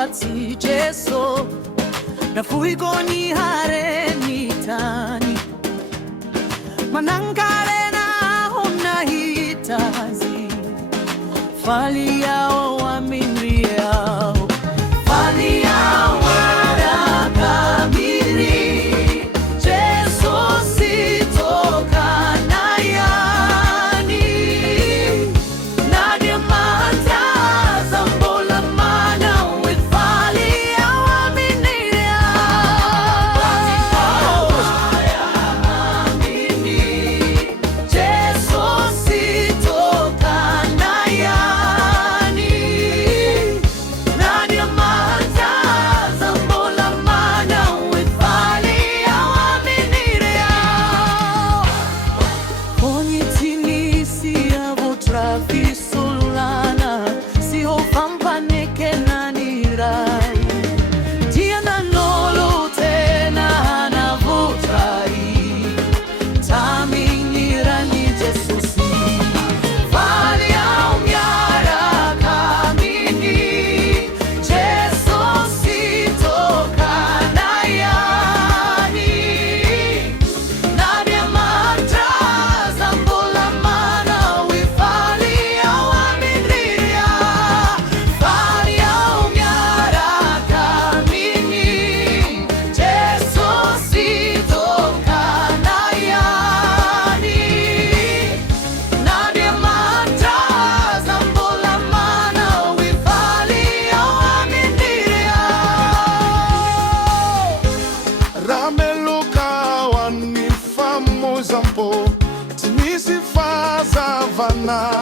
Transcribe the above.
Fati Jesu na fuigoni hare nitani manankare na huna hitazi fali yao waminri yao fali yao warakamiri Jesu sitoka na yani nadia mata zambola mana with fali yao waminri yao Jesu sitoka na yani nadia mata zambola mana with fali yao waminri yao Ogni tinisi avo travisolana si ho fampane che nanirai Tiana nolo tena na votrai Taminirani Jesusi Fali au miara kamini Jesusi toka na yani Nadia matra zambola mana we fali au aminria Fali au miara kamini Jesusi toka na yani Nadia matra zambola mana we fali au aminria Rameluka wani famosa mpo tinisi faza vana